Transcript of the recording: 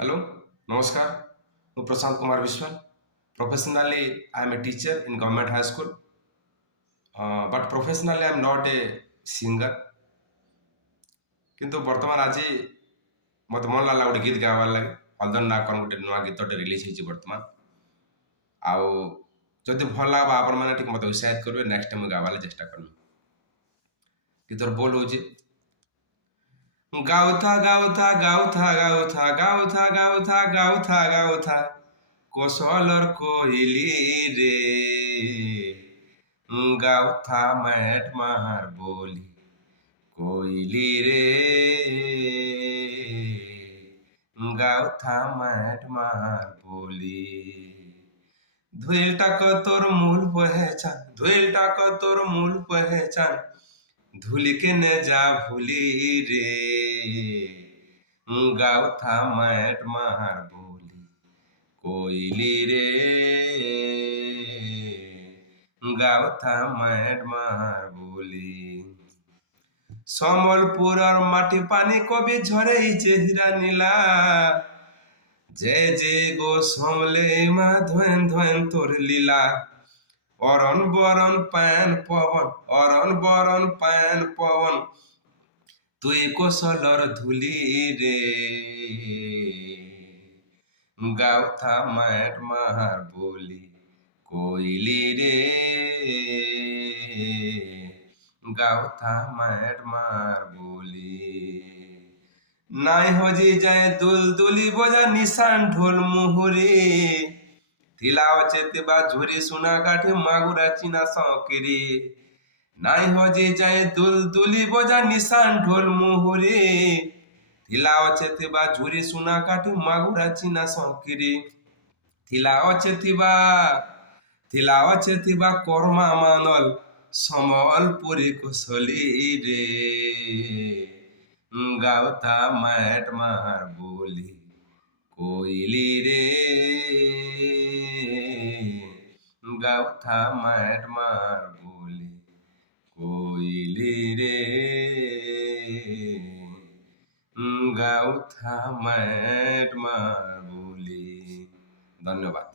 Hello, Namaskar. I'm Prashant Kumar Vishwan. Professionally, I am a teacher in government high school, but professionally, I am not a singer. କିନ୍ତୁ ବର୍ତ୍ତମାନ ଆଜି ମୋତେ ମନ ଲାଗିଲା ଗୋଟେ ଗୀତ ଗାଇବାର ଲାଗି ହଲଦର ନା କ'ଣ ଗୋଟେ ନୂଆ ଗୀତଟେ ରିଲିଜ୍ ହେଇଛି ବର୍ତ୍ତମାନ। ଆଉ ଯଦି ଭଲ ଲାଗବା ଆପଣମାନେ ଟିକେ ମୋତେ ଉତ୍ସାହିତ କରିବେ, ନେକ୍ସଟ ଟାଇମ୍ ମୁଁ ଗାଇବାର ଲାଗି ଚେଷ୍ଟା କରିବି। ଗୀତର ବୋଲ ହେଉଛି ଗାଉଥା ଗାଉଥା ଗାଉଥା ଗାଉଥା ଗାଉଥା ଗାଉଥା ଗାଉଥା ଗାଉଥା কোশলর কইলি রে গাউথা ম্যাট মার বলি কইলি রে গাউথা ম্যাট মার বলি ধুইলটা তোর মূল পহেচান ধুইলটা তোর মূল পহেচান ধুলিকে নে যা ভুলি রে গাউথা ম্যাট মার বলি কইলি রে গাউথা ম্যাট মার বলি সম্বলপুরর মাটি পানি কবি ঝরেইছে হীরা নীলা যে যে গো সমলে মা ধোয়েন ধোয়েন তোর লীলা অরণ বরণ পায়ন পবন অরণ বরণ পায়ন পবন তুই কোশলর ধুলি রে গাউথা ম্যাট মার বলি কইলি রে গাউথা ম্যাট মার বলি নাই হজি যায় দুলদুলি বোঝা নিশান ঢোল মুহুরি থিলাও চেতিবা ঝুরি সোনা কাঠি মাগুরা চিনা সকিরি নাই হজি যায় দুলদুলি বোঝা নিশান ঢোল মুহুরি থিলা অছে থিবা ঝুরি সোনা কাঠি মাগুরা চিনা সকিরি থিলা অছে থিবা কর্মা মানল সমলপুরি কুশলী রে গাউথা ম্যাট মার বলি কইলি রে গাউথা ম্যাট মার বলি কইলি রে গাউথা ম্যাট মার বলি। ধন্যবাদ।